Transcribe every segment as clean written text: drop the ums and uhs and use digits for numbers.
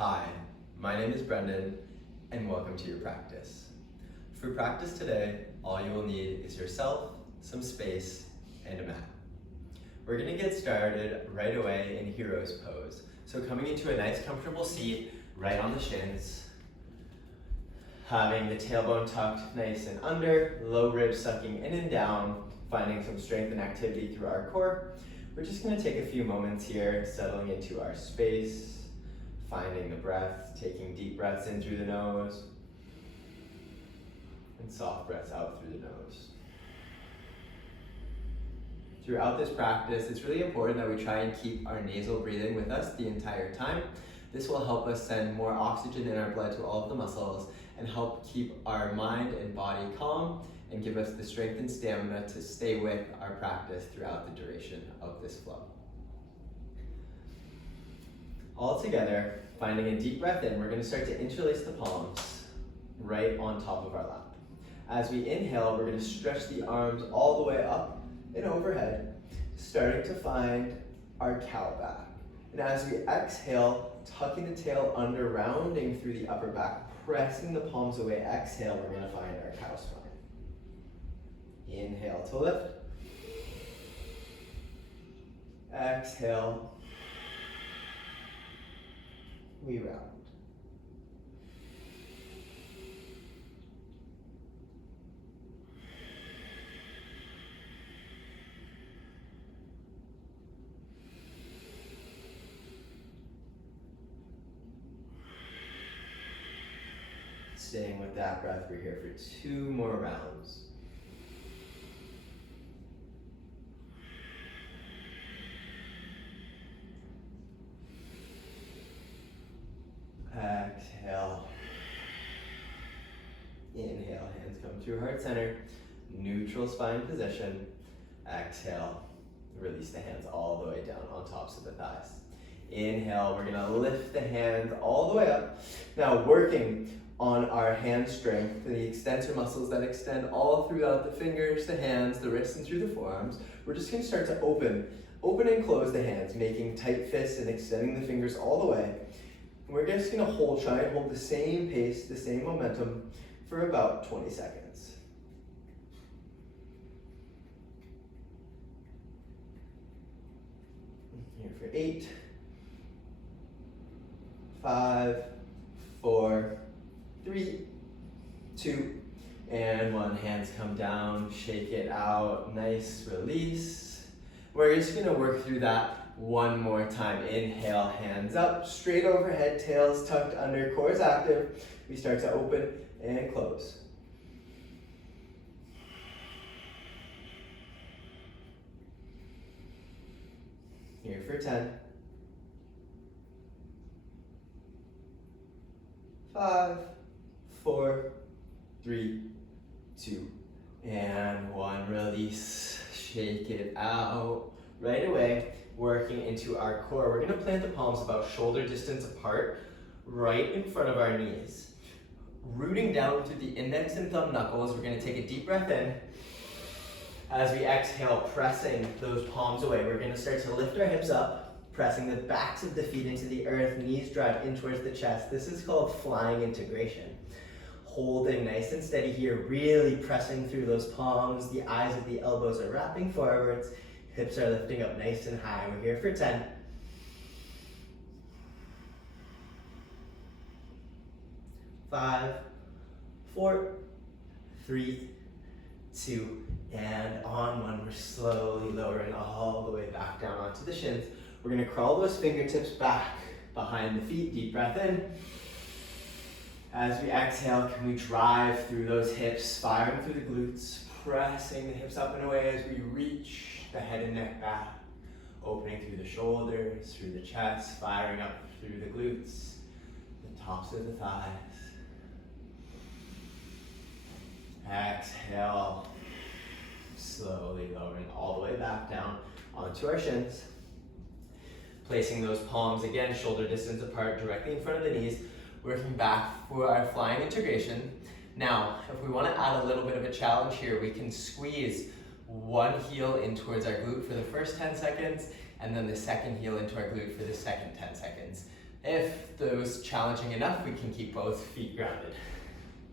Hi, my name is Brendan, and welcome to your practice. For practice today, all you will need is yourself, some space, and a mat. We're going to get started right away in hero's pose. So coming into a nice comfortable seat, right on the shins, having the tailbone tucked nice and under, low ribs sucking in and down, finding some strength and activity through our core. We're just going to take a few moments here, settling into our space, finding the breath, taking deep breaths in through the nose, and soft breaths out through the nose. Throughout this practice, it's really important that we try and keep our nasal breathing with us the entire time. This will help us send more oxygen in our blood to all of the muscles and help keep our mind and body calm and give us the strength and stamina to stay with our practice throughout the duration of this flow. All together, finding a deep breath in, we're going to start to interlace the palms right on top of our lap. As we inhale, we're going to stretch the arms all the way up and overhead, starting to find our cow back. And as we exhale, tucking the tail under, rounding through the upper back, pressing the palms away. Exhale, we're going to find our cow spine. Inhale to lift. Exhale. We round. Staying with that breath, we're here for 2 more rounds. Exhale. Inhale, hands come to heart center. Neutral spine position. Exhale. Release the hands all the way down on tops of the thighs. Inhale, we're gonna lift the hands all the way up. Now working on our hand strength, the extensor muscles that extend all throughout the fingers, the hands, the wrists, and through the forearms. We're just gonna start to open and close the hands, making tight fists and extending the fingers all the way. We're just gonna try and hold the same pace, the same momentum for about 20 seconds. Here for 8, 5, 4, 3, 2, and 1. Hands come down, shake it out, nice release. We're just gonna work through that one more time. Inhale, hands up, straight overhead, tails tucked under, core is active. We start to open and close. Here for 10. 5, 4, 3, 2, and 1. Release, shake it out. Right away, working into our core. We're gonna plant the palms about shoulder distance apart, right in front of our knees. Rooting down through the index and thumb knuckles, we're gonna take a deep breath in. As we exhale, pressing those palms away, we're gonna start to lift our hips up, pressing the backs of the feet into the earth, knees drive in towards the chest. This is called flying integration. Holding nice and steady here, really pressing through those palms. The eyes of the elbows are wrapping forwards. Hips are lifting up nice and high. We're here for 10. 5, 4, 3, 2, and on 1. We're slowly lowering all the way back down onto the shins. We're gonna crawl those fingertips back behind the feet. Deep breath in. As we exhale, can we drive through those hips, firing through the glutes, pressing the hips up and away as we reach the head and neck back, opening through the shoulders, through the chest, firing up through the glutes, the tops of the thighs. Exhale, slowly lowering all the way back down onto our shins. Placing those palms again, shoulder distance apart, directly in front of the knees, working back for our flying integration. Now, if we want to add a little bit of a challenge here, we can squeeze one heel in towards our glute for the first 10 seconds, and then the second heel into our glute for the second 10 seconds. If those was challenging enough, we can keep both feet grounded.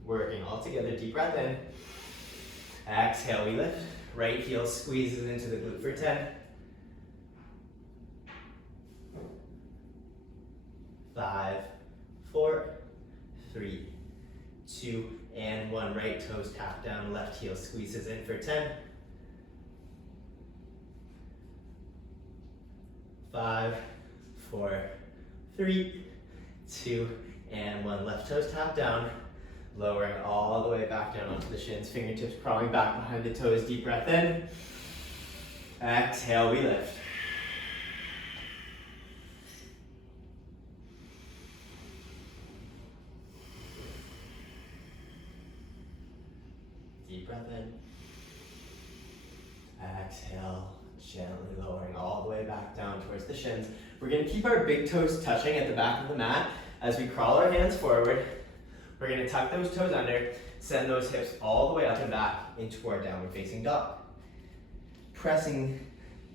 Working all together, deep breath in. Exhale, we lift. Right heel squeezes into the glute for 10. 5, 4, 3, 2, and 1. Right toes tap down, left heel squeezes in for 10. 5, 4, 3, 2, and 1. Left toes tap down, lowering all the way back down onto the shins. Fingertips crawling back behind the toes. Deep breath in. Exhale, we lift. Deep breath in. Exhale, gently lowering all the way back down towards the shins. We're going to keep our big toes touching at the back of the mat as we crawl our hands forward. We're going to tuck those toes under, send those hips all the way up and back into our downward facing dog. Pressing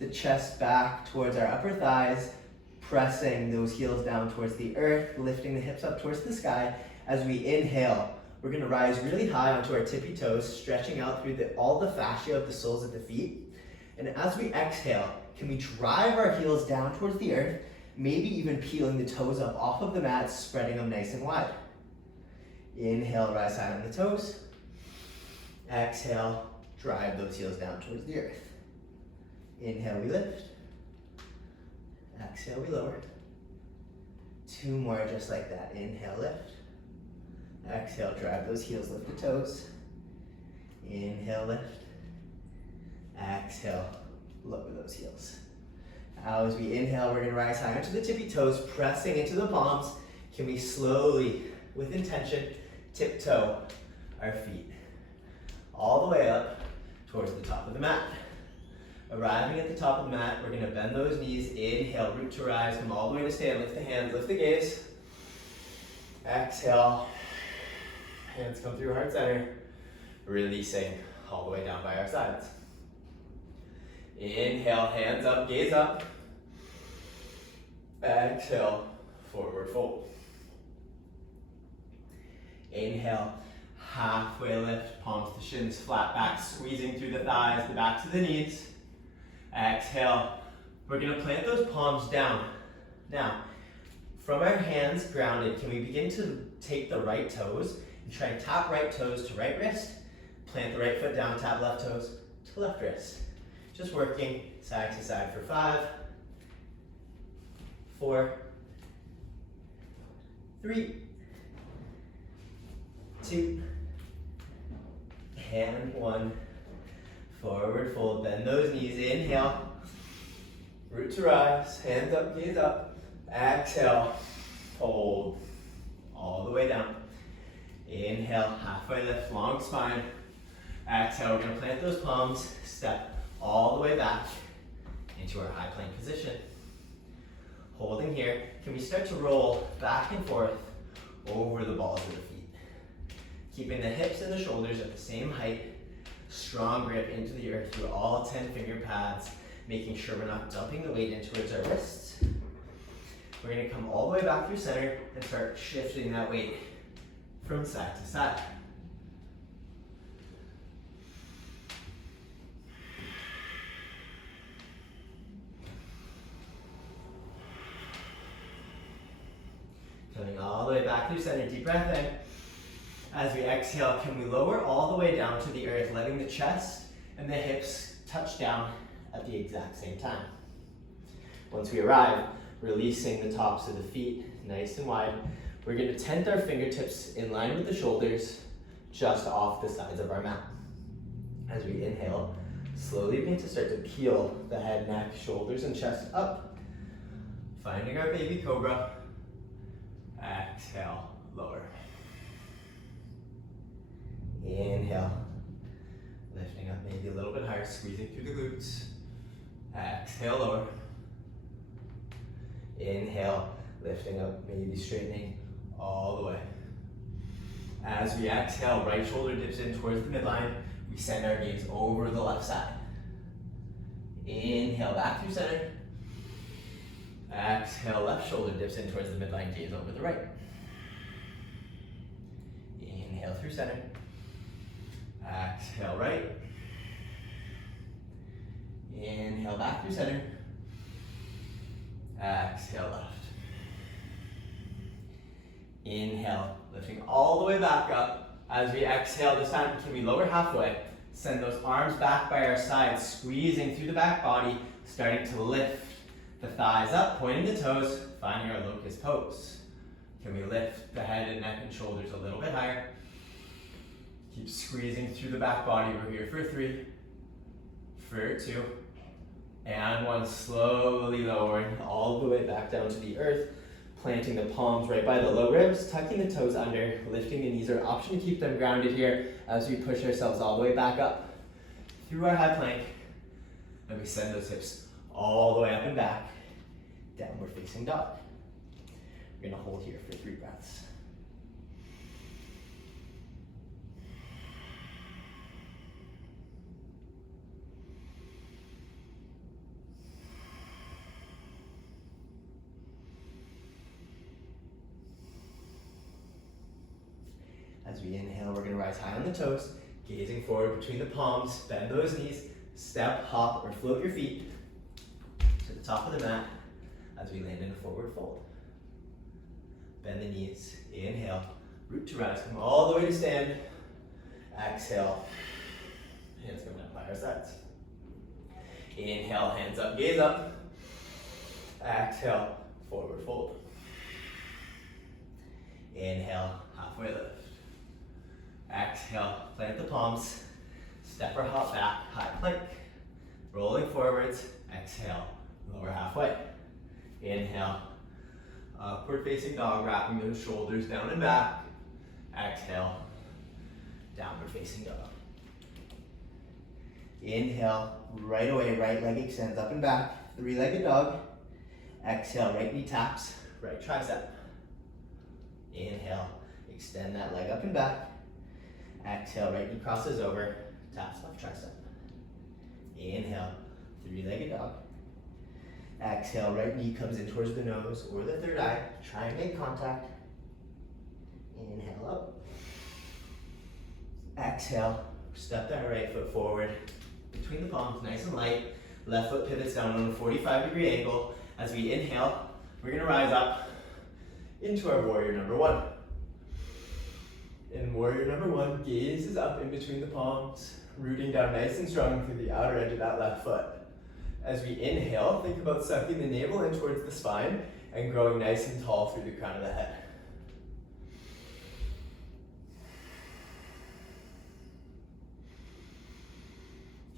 the chest back towards our upper thighs, pressing those heels down towards the earth, lifting the hips up towards the sky. As we inhale, we're going to rise really high onto our tippy toes, stretching out through all the fascia of the soles of the feet. And as we exhale, can we drive our heels down towards the earth, maybe even peeling the toes up off of the mat, spreading them nice and wide. Inhale, rise high on the toes. Exhale, drive those heels down towards the earth. Inhale, we lift. Exhale, we lower. 2 more just like that. Inhale, lift. Exhale, drive those heels, lift the toes. Inhale, lift. Exhale, lower those heels. Now as we inhale, we're gonna rise high onto the tippy toes, pressing into the palms. Can we slowly, with intention, tiptoe our feet all the way up towards the top of the mat. Arriving at the top of the mat, we're gonna bend those knees. Inhale, root to rise, come all the way to stand. Lift the hands, lift the gaze. Exhale, hands come through heart center. Releasing all the way down by our sides. Inhale, hands up, gaze up. Exhale, forward fold. Inhale, halfway lift, palms to shins, flat back, squeezing through the thighs, the backs of the knees. Exhale, we're gonna plant those palms down. Now, from our hands grounded, can we begin to take the right toes and try and tap right toes to right wrist, plant the right foot down, tap left toes to left wrist. Just working side to side for 5, 4, 3, 2, and 1. Forward fold, bend those knees, inhale, root to rise, hands up, gaze up, exhale, fold, all the way down. Inhale, halfway lift, long spine, exhale, we're gonna plant those palms, step all the way back into our high plank position. Holding here, can we start to roll back and forth over the balls of the feet? Keeping the hips and the shoulders at the same height. Strong grip into the earth through all 10 finger pads, making sure we're not dumping the weight in towards our wrists. We're gonna come all the way back through center and start shifting that weight from side to side. Coming all the way back through center, deep breath in. As we exhale, can we lower all the way down to the earth, letting the chest and the hips touch down at the exact same time. Once we arrive, releasing the tops of the feet nice and wide, we're going to tent our fingertips in line with the shoulders, just off the sides of our mat. As we inhale, slowly begin to start to peel the head, neck, shoulders, and chest up, finding our baby cobra. Exhale, lower. Inhale, lifting up maybe a little bit higher, squeezing through the glutes. Exhale, lower. Inhale, lifting up, maybe straightening all the way. As we exhale, right shoulder dips in towards the midline. We send our gaze over the left side. Inhale, back through center. Exhale, left shoulder dips in towards the midline, gaze over the right. Inhale through center. Exhale, right. Inhale back through center. Exhale, left. Inhale, lifting all the way back up. As we exhale this time, can we lower halfway? Send those arms back by our sides, squeezing through the back body, starting to lift the thighs up, pointing the toes, finding our locust pose. Can we lift the head and neck and shoulders a little bit higher? Keep squeezing through the back body. We're here for 3, for 2, and 1. Slowly lowering all the way back down to the earth, planting the palms right by the low ribs, tucking the toes under, lifting the knees. Our option to keep them grounded here as we push ourselves all the way back up through our high plank, and we send those hips all the way up and back, downward facing dog. We're gonna hold here for 3 breaths. As we inhale, we're gonna rise high on the toes, gazing forward between the palms, bend those knees, step, hop, or float your feet to the top of the mat as we land in a forward fold. Bend the knees, inhale, root to rise, come all the way to stand. Exhale, hands coming up by our sides. Inhale, hands up, gaze up. Exhale, forward fold. Inhale, halfway lift. Exhale, plant the palms, step or hop back, high plank. Rolling forwards, exhale, lower halfway. Inhale, upward facing dog, wrapping those shoulders down and back. Exhale, downward facing dog. Inhale, right away, right leg extends up and back, 3-legged dog. Exhale, right knee taps, right tricep. Inhale, extend that leg up and back. Exhale, right knee crosses over, taps left tricep. Inhale, 3-legged dog. Exhale, right knee comes in towards the nose or the third eye. Try and make contact. Inhale up. Exhale, step that right foot forward between the palms, nice and light. Left foot pivots down on a 45-degree angle. As we inhale, we're gonna rise up into our warrior number 1. In warrior number 1, gaze is up in between the palms, rooting down nice and strong through the outer edge of that left foot. As we inhale, think about sucking the navel in towards the spine and growing nice and tall through the crown of the head.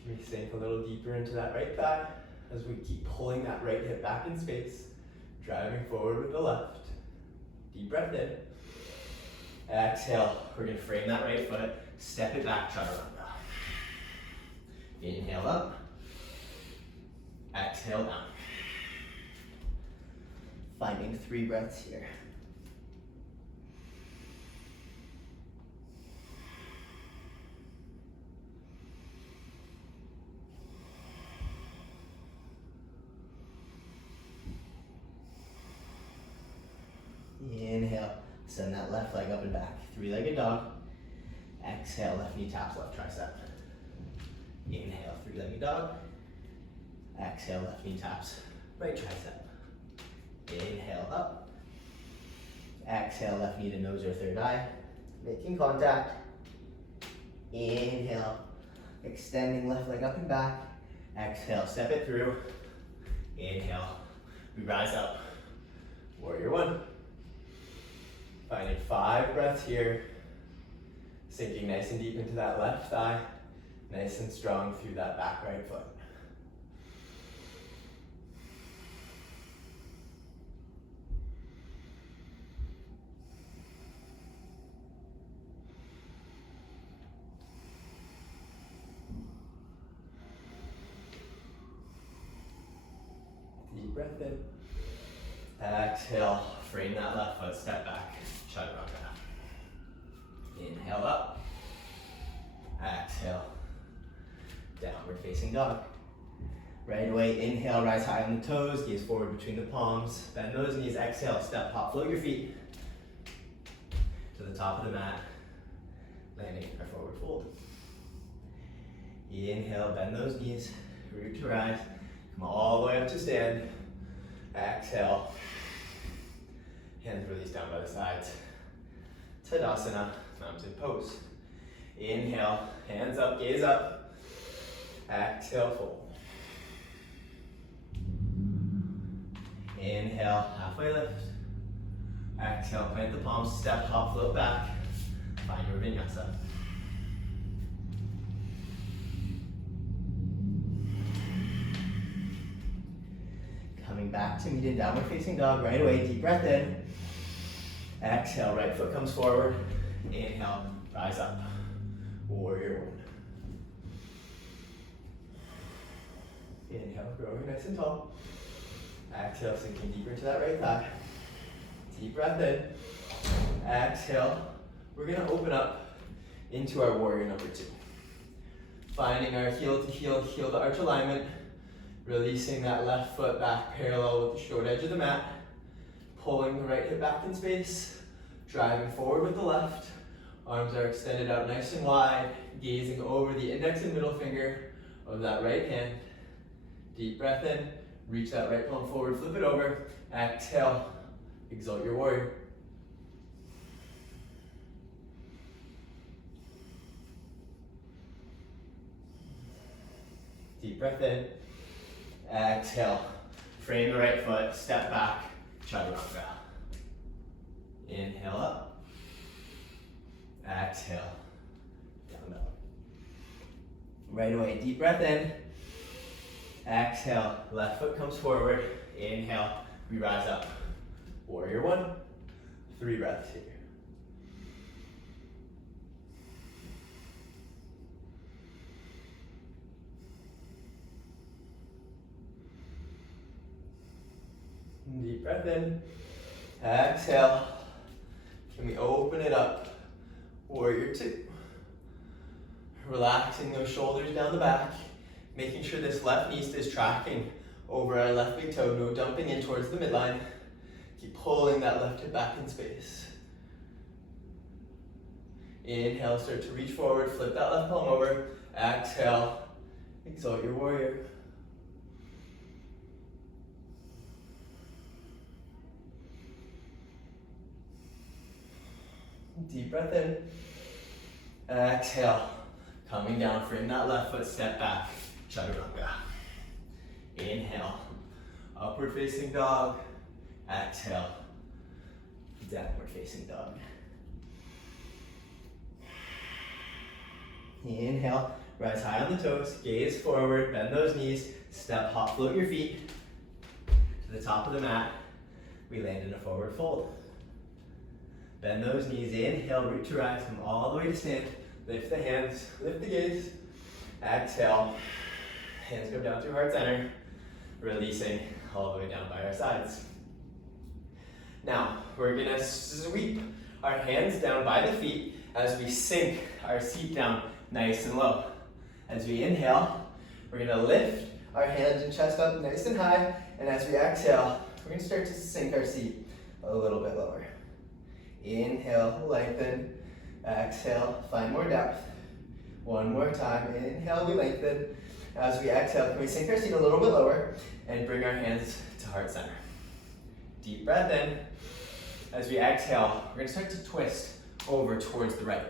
Can we sink a little deeper into that right thigh as we keep pulling that right hip back in space, driving forward with the left. Deep breath in. Exhale, we're gonna frame that right foot, step it back, chaturanga. Inhale up, exhale down. Finding 3 breaths here. Inhale, send that left leg up and back. 3-legged dog. Exhale, left knee taps left tricep. Inhale, 3-legged dog. Exhale, left knee taps right tricep. Inhale up. Exhale, left knee to nose or third eye. Making contact. Inhale, extending left leg up and back. Exhale, step it through. Inhale, we rise up. Warrior 1. Finding 5 breaths here. Sinking nice and deep into that left thigh. Nice and strong through that back right foot. Deep breath in. Exhale, frame that left foot, step back, chaturanga. Inhale up. Exhale, downward facing dog. Right away, inhale, rise high on the toes, gaze forward between the palms, bend those knees, exhale, step, hop, float your feet to the top of the mat, landing our forward fold. Inhale, bend those knees, root to rise, come all the way up to stand, exhale, hands release down by the sides, Tadasana, mountain pose. Inhale, hands up, gaze up, exhale, fold. Inhale, halfway lift. Exhale, plant the palms, step, hop, float back. Find your vinyasa. Coming back to meet in downward facing dog right away. Deep breath in. Exhale, right foot comes forward. Inhale, rise up. Warrior one. Inhale, growing nice and tall. Exhale, sinking deeper into that right thigh. Deep breath in. Exhale. We're gonna open up into our warrior number two. Finding our heel to heel, heel to arch alignment. Releasing that left foot back parallel with the short edge of the mat. Pulling the right hip back in space. Driving forward with the left. Arms are extended out nice and wide. Gazing over the index and middle finger of that right hand. Deep breath in. Reach that right palm forward, flip it over. Exhale, exalt your warrior. Deep breath in. Exhale, frame the right foot, step back, chaturanga. Inhale up. Exhale, down dog. Right away, deep breath in. Exhale, left foot comes forward. Inhale, we rise up. Warrior one. 3 breaths here. Deep breath in. Exhale. Can we open it up? Warrior two. Relaxing those shoulders down the back. Making sure this left knee stays tracking over our left big toe, no dumping in towards the midline. Keep pulling that left hip back in space. Inhale, start to reach forward, flip that left palm over. Exhale, exalt your warrior. Deep breath in. Exhale, coming down, frame that left foot, step back. Chaturanga. Inhale, upward facing dog. Exhale, downward facing dog. Inhale, rise high on the toes, gaze forward, bend those knees, step, hop, float your feet to the top of the mat. We land in a forward fold. Bend those knees, inhale, root to rise, come all the way to stand. Lift the hands, lift the gaze. Exhale. Hands go down through heart center, releasing all the way down by our sides. Now, we're gonna sweep our hands down by the feet as we sink our seat down nice and low. As we inhale, we're gonna lift our hands and chest up nice and high, and as we exhale, we're gonna start to sink our seat a little bit lower. Inhale, lengthen. Exhale, find more depth. One more time, inhale, we lengthen. As we exhale, can we sink our seat a little bit lower and bring our hands to heart center. Deep breath in. As we exhale, we're gonna start to twist over towards the right.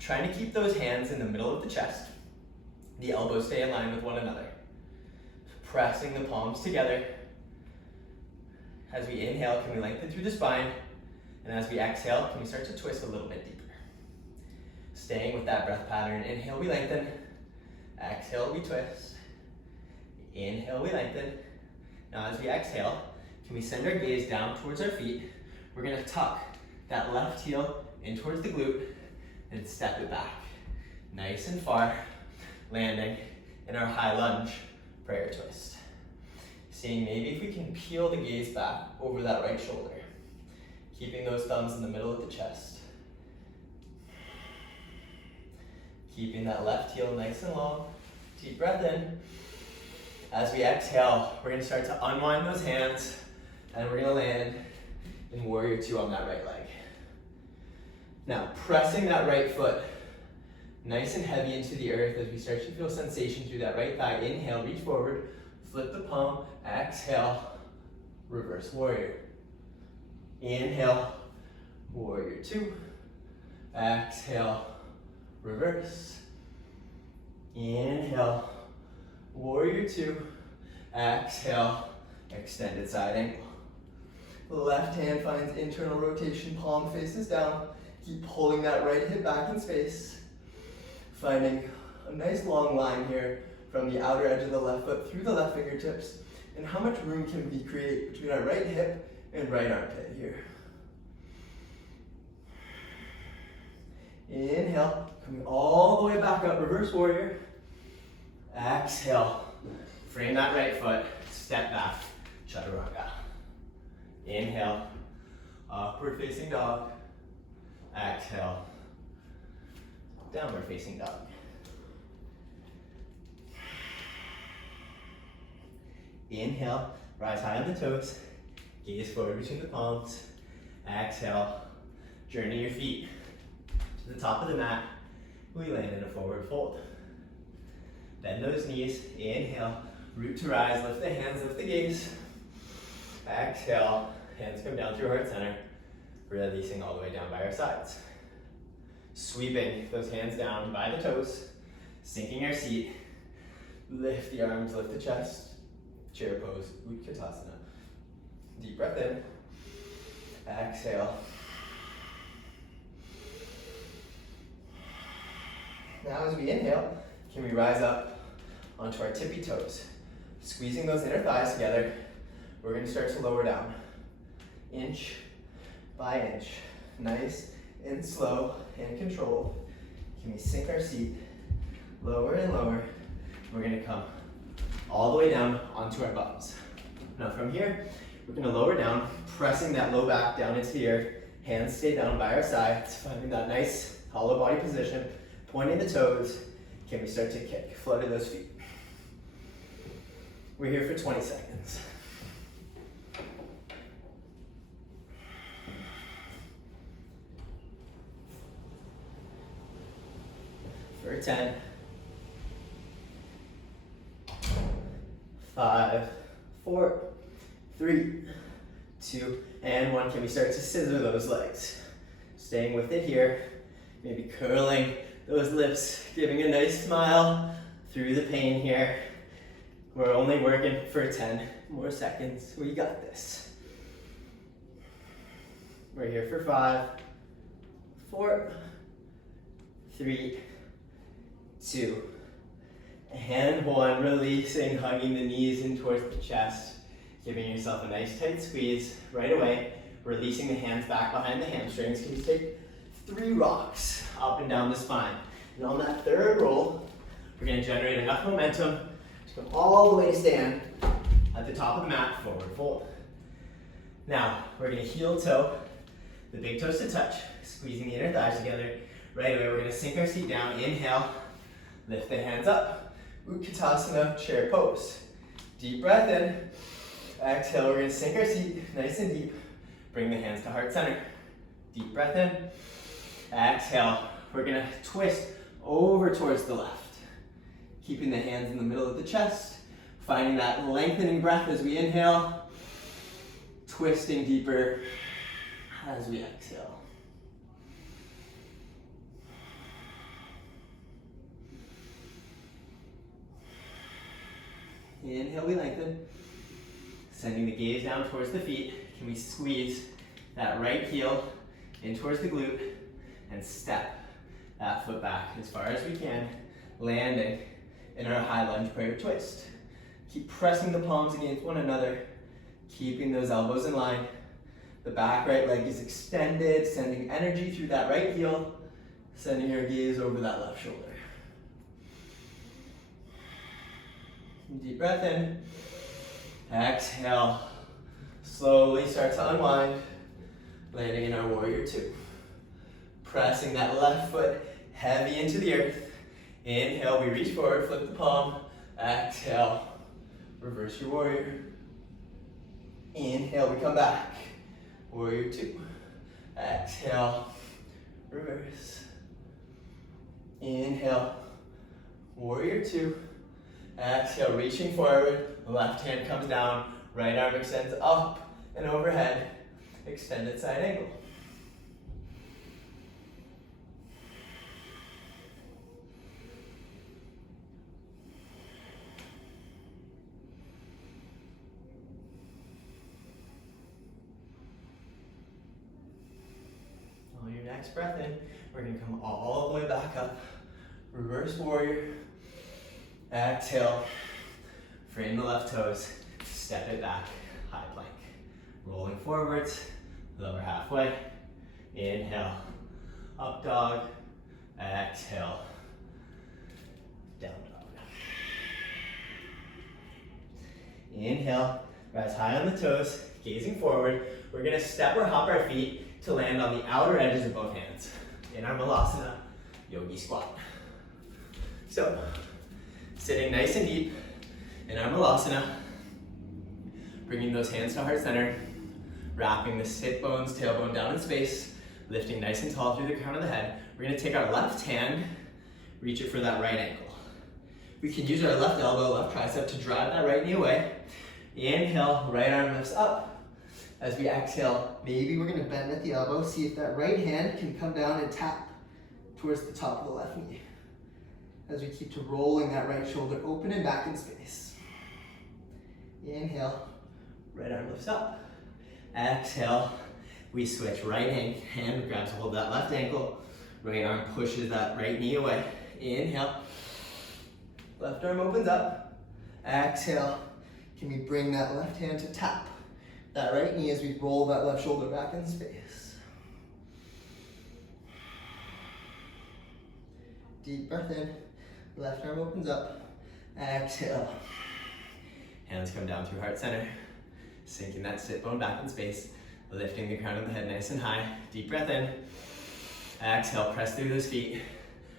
Trying to keep those hands in the middle of the chest. The elbows stay in line with one another. Pressing the palms together. As we inhale, can we lengthen through the spine? And as we exhale, can we start to twist a little bit deeper? Staying with that breath pattern. Inhale, we lengthen. Exhale, we twist. Inhale, we lengthen. Now as we exhale, can we send our gaze down towards our feet? We're gonna tuck that left heel in towards the glute and step it back. Nice and far, landing in our high lunge prayer twist. Seeing maybe if we can peel the gaze back over that right shoulder. Keeping those thumbs in the middle of the chest. Keeping that left heel nice and long. Deep breath in. As we exhale, we're gonna start to unwind those hands and we're gonna land in warrior two on that right leg. Now, pressing that right foot nice and heavy into the earth as we start to feel sensation through that right thigh. Inhale, reach forward, flip the palm, exhale, reverse warrior. Inhale, warrior two, exhale, reverse. Inhale, warrior two, exhale, extended side angle. Left hand finds internal rotation, palm faces down. Keep pulling that right hip back in space. Finding a nice long line here from the outer edge of the left foot through the left fingertips. And how much room can we create between our right hip and right armpit here. Inhale, coming all the way back up, reverse warrior. Exhale, frame that right foot, step back, chaturanga. Inhale, upward facing dog. Exhale, downward facing dog. Inhale, rise high on the toes, gaze forward between the palms. Exhale, journey your feet to the top of the mat. We land in a forward fold. Bend those knees, inhale, root to rise, lift the hands, lift the gaze. Exhale, hands come down through heart center, releasing all the way down by our sides. Sweeping those hands down by the toes, sinking our seat, lift the arms, lift the chest, chair pose, Utkatasana. Deep breath in, exhale. Now as we inhale, can we rise up onto our tippy toes? Squeezing those inner thighs together, we're going to start to lower down, inch by inch. Nice and slow and controlled. Can we sink our seat lower and lower? We're going to come all the way down onto our bums. Now from here, we're going to lower down, pressing that low back down into the earth. Hands stay down by our sides, finding that nice hollow body position, pointing the toes. Can we start to kick? Flutter those feet. We're here for 20 seconds. For 10, 5, 4, 3, 2, and 1. Can we start to scissor those legs? Staying with it here, maybe curling those lips, giving a nice smile through the pain here. We're only working for 10 more seconds. We got this. We're here for 5, 4, 3, 2, and 1. Releasing, hugging the knees in towards the chest, giving yourself a nice tight squeeze right away. Releasing the hands back behind the hamstrings. Can you take 3 rocks up and down the spine? And on that third roll, we're going to generate enough momentum to come all the way to stand at the top of the mat, forward fold. Now, we're going to heel toe, the big toes to touch, squeezing the inner thighs together. Right away, we're going to sink our seat down. Inhale, lift the hands up. Utkatasana, chair pose. Deep breath in. Exhale, we're going to sink our seat nice and deep. Bring the hands to heart center. Deep breath in. Exhale, we're going to twist over towards the left. Keeping the hands in the middle of the chest. Finding that lengthening breath as we inhale. Twisting deeper as we exhale. Inhale, we lengthen. Sending the gaze down towards the feet. Can we squeeze that right heel in towards the glute and step that foot back as far as we can, landing in our high lunge prayer twist. Keep pressing the palms against one another, keeping those elbows in line. The back right leg is extended, sending energy through that right heel, sending your gaze over that left shoulder. Deep breath in. Exhale. Slowly start to unwind, landing in our warrior two. Pressing that left foot heavy into the earth. Inhale, we reach forward, flip the palm. Exhale, reverse your warrior. Inhale, we come back. Warrior two. Exhale, reverse. Inhale, warrior two. Exhale, reaching forward. Left hand comes down. Right arm extends up and overhead. Extended side angle. On your next breath in, we're going to come all the way back up. Reverse warrior. Exhale. Frame the left toes. Step it back. High plank. Rolling forwards. Lower halfway. Inhale. Up dog. Exhale. Down dog. Inhale. Rise high on the toes. Gazing forward. We're going to step or hop our feet to land on the outer edges of both hands. In our Malasana, yogi squat. So, sitting nice and deep in our Malasana, bringing those hands to heart center, wrapping the sit bones, tailbone down in space, lifting nice and tall through the crown of the head. We're gonna take our left hand, reach it for that right ankle. We can use our left elbow, left tricep to drive that right knee away. Inhale, right arm lifts up. As we exhale, maybe we're gonna bend at the elbow, see if that right hand can come down and tap towards the top of the left knee. As we keep to rolling that right shoulder open and back in space. Inhale, right arm lifts up. Exhale, we switch. Right hand grabs hold of that left ankle. Right arm pushes that right knee away. Inhale, left arm opens up. Exhale, can we bring that left hand to tap that right knee as we roll that left shoulder back in space. Deep breath in. Left arm opens up. Exhale. Hands come down through heart center. Sinking that sit bone back in space. Lifting the crown of the head nice and high. Deep breath in. Exhale, press through those feet.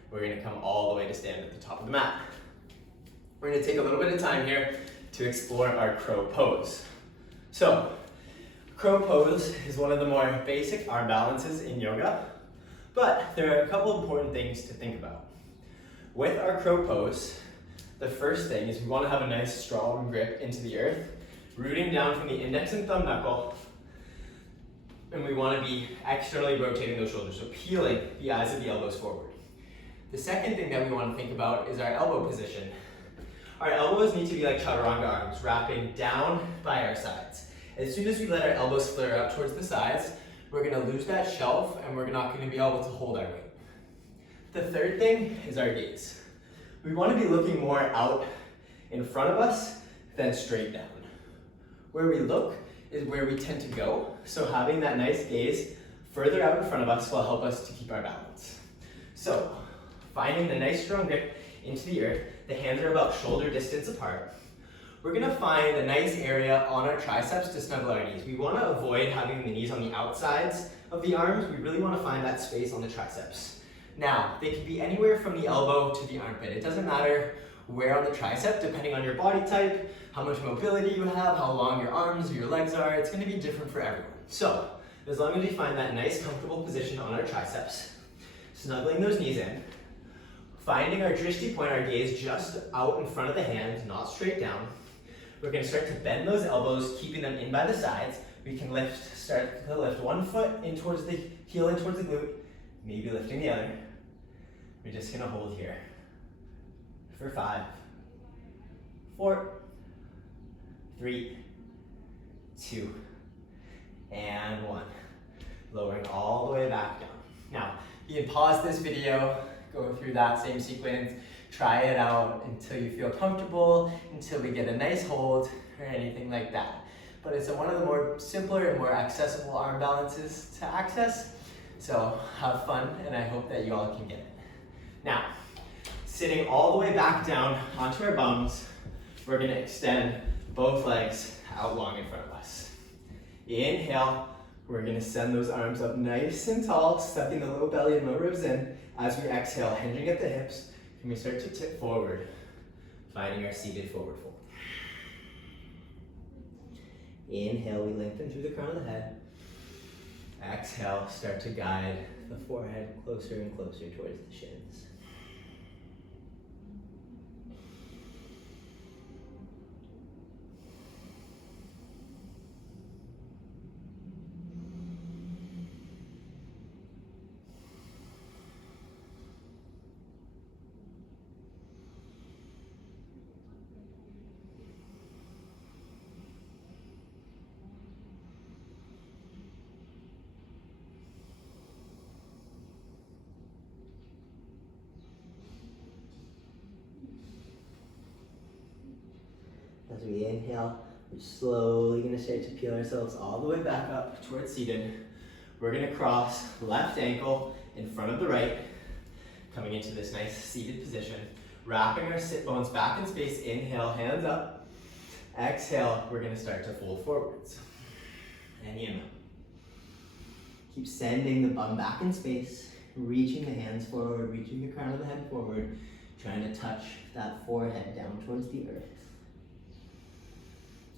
We're gonna come all the way to stand at the top of the mat. We're gonna take a little bit of time here to explore our crow pose. So, crow pose is one of the more basic arm balances in yoga, but there are a couple important things to think about. With our crow pose, the first thing is we want to have a nice strong grip into the earth, rooting down from the index and thumb knuckle, and we want to be externally rotating those shoulders, so peeling the eyes of the elbows forward. The second thing that we want to think about is our elbow position. Our elbows need to be like chaturanga arms, wrapping down by our sides. As soon as we let our elbows flare up towards the sides, we're going to lose that shelf and we're not going to be able to hold our weight. The third thing is our gaze. We want to be looking more out in front of us than straight down. Where we look is where we tend to go, so having that nice gaze further out in front of us will help us to keep our balance. So, finding the nice strong grip into the earth, the hands are about shoulder distance apart. We're gonna find a nice area on our triceps to snuggle our knees. We wanna avoid having the knees on the outsides of the arms. We really wanna find that space on the triceps. Now, they can be anywhere from the elbow to the armpit. It doesn't matter where on the tricep, depending on your body type, how much mobility you have, how long your arms or your legs are. It's gonna be different for everyone. So, as long as we find that nice, comfortable position on our triceps, snuggling those knees in, finding our drishti point, our gaze just out in front of the hands, not straight down. We're going to start to bend those elbows, keeping them in by the sides. We can start to lift one foot in towards the heel, in towards the glute, maybe lifting the other. We're just going to hold here for 5, 4, 3, 2, and 1. Lowering all the way back down. Now, you can pause this video, go through that same sequence, try it out until you feel comfortable, until we get a nice hold or anything like that. But it's one of the more simpler and more accessible arm balances to access. So have fun, and I hope that you all can get it. Now, sitting all the way back down onto our bums, we're gonna extend both legs out long in front of us. Inhale, we're gonna send those arms up nice and tall, sucking the low belly and low ribs in. As we exhale, hinging at the hips, and we start to tip forward, finding our seated forward fold. Inhale, we lengthen through the crown of the head. Exhale, start to guide the forehead closer and closer towards the shins. As we inhale, we're slowly going to start to peel ourselves all the way back up towards seated. We're going to cross left ankle in front of the right, coming into this nice seated position. Wrapping our sit bones back in space. Inhale, hands up. Exhale, we're going to start to fold forwards. And in. Keep sending the bum back in space, reaching the hands forward, reaching the crown of the head forward, trying to touch that forehead down towards the earth.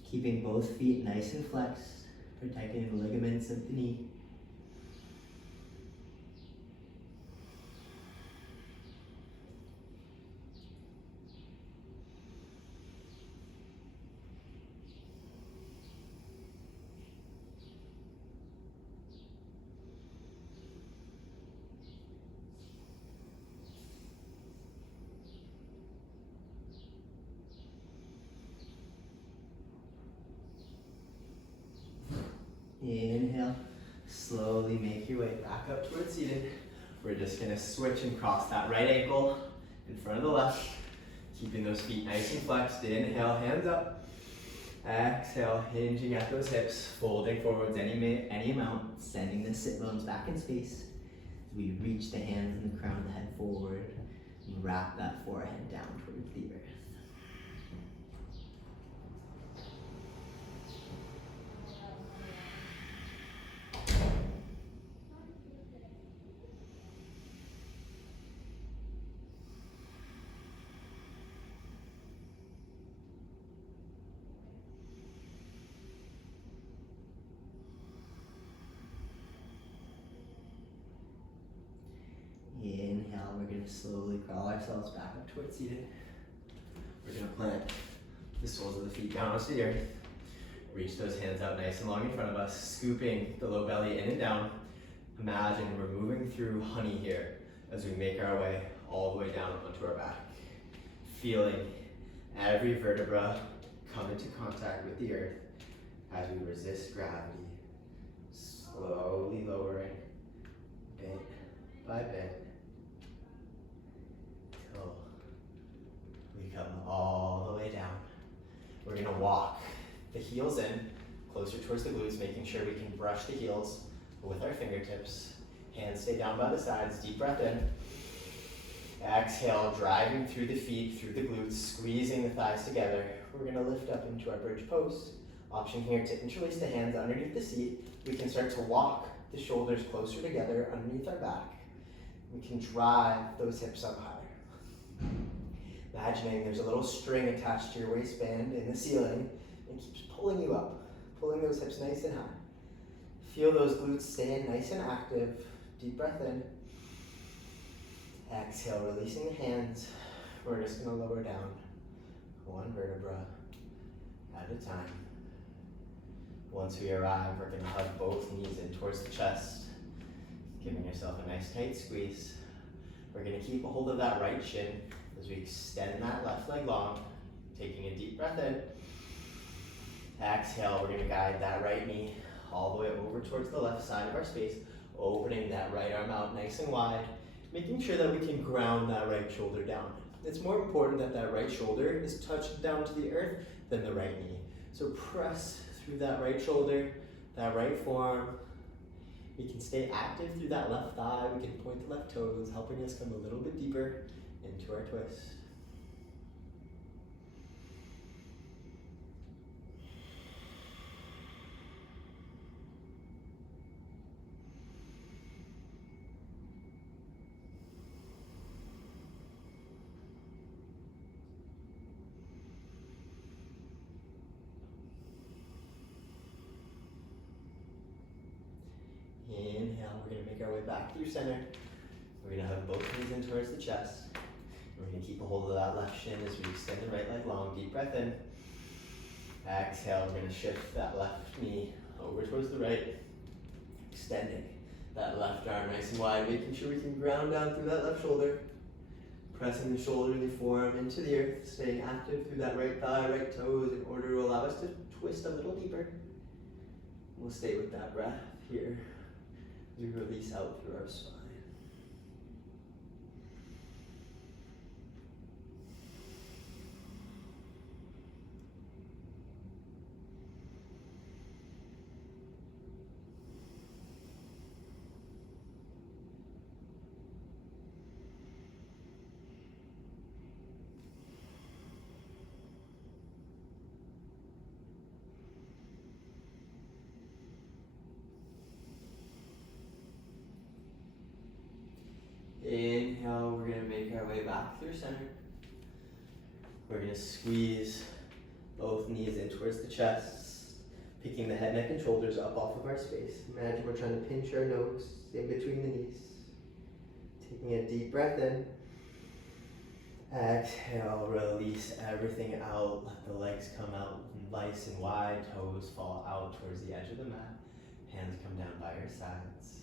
Keeping both feet nice and flexed, protecting the ligaments of the knee. Inhale, slowly make your way back up towards seated. We're just gonna switch and cross that right ankle in front of the left, keeping those feet nice and flexed. Inhale, hands up. Exhale, hinging at those hips, folding forwards any amount, sending the sit bones back in space. We reach the hands and the crown of the head forward and wrap that forehead down towards the earth. Inhale, we're going to slowly crawl ourselves back up towards seated. We're going to plant the soles of the feet down onto the earth. Reach those hands out nice and long in front of us, scooping the low belly in and down. Imagine we're moving through honey here as we make our way all the way down onto our back. Feeling every vertebra come into contact with the earth as we resist gravity. Slowly lowering, bit by bit, till we come all the way down. We're gonna walk the heels in, closer towards the glutes, making sure we can brush the heels with our fingertips. Hands stay down by the sides, deep breath in. Exhale, driving through the feet, through the glutes, squeezing the thighs together. We're gonna lift up into our bridge pose. Option here to interlace the hands underneath the seat. We can start to walk the shoulders closer together underneath our back. We can drive those hips up higher. Imagining there's a little string attached to your waistband in the ceiling and keeps pulling you up, pulling those hips nice and high. Feel those glutes staying nice and active. Deep breath in. Exhale, releasing the hands. We're just gonna lower down one vertebra at a time. Once we arrive, we're gonna hug both knees in towards the chest, giving yourself a nice tight squeeze. We're gonna keep a hold of that right shin as we extend that left leg long, taking a deep breath in. Exhale, we're gonna guide that right knee all the way over towards the left side of our space, opening that right arm out nice and wide, making sure that we can ground that right shoulder down. It's more important that that right shoulder is touched down to the earth than the right knee. So press through that right shoulder, that right forearm. We can stay active through that left thigh. We can point the left toes, helping us come a little bit deeper into our twist. Inhale, we're gonna make our way back through center. We're gonna have both knees in towards the chest. We're gonna keep a hold of that left shin as we extend the right leg long. Deep breath in. Exhale, we're gonna shift that left knee over towards the right. Extending that left arm nice and wide, making sure we can ground down through that left shoulder. Pressing the shoulder and the forearm into the earth, staying active through that right thigh, right toes in order to allow us to twist a little deeper. We'll stay with that breath here as we release out through our spine. Inhale, we're gonna make our way back through center. We're gonna squeeze both knees in towards the chest, picking the head, neck, and shoulders up off of our space. Imagine we're trying to pinch our nose in between the knees. Taking a deep breath in. Exhale, release everything out. Let the legs come out nice and wide, toes fall out towards the edge of the mat. Hands come down by your sides.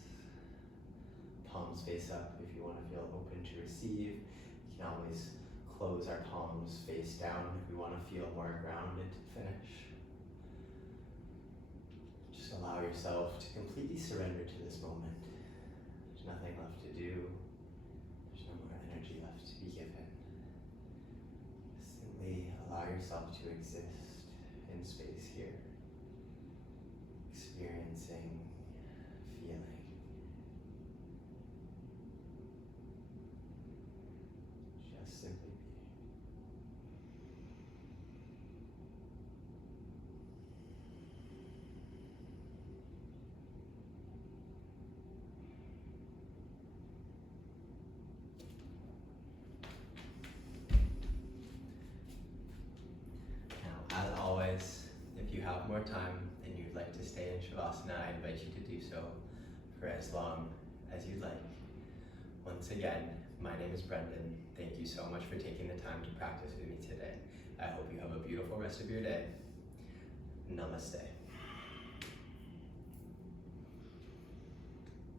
Palms face up if you want to feel open to receive. You can always close our palms face down if we want to feel more grounded to finish. Just allow yourself to completely surrender to this moment. There's nothing left to do. There's no more energy left to be given. Simply allow yourself to exist in space here, experiencing, feeling. Just simply be. Now, as always, if you have more time and you'd like to stay in Shavasana, I invite you to do so for as long as you'd like. Once again, my name is Brendan. Thank you so much for taking the time to practice with me today. I hope you have a beautiful rest of your day. Namaste.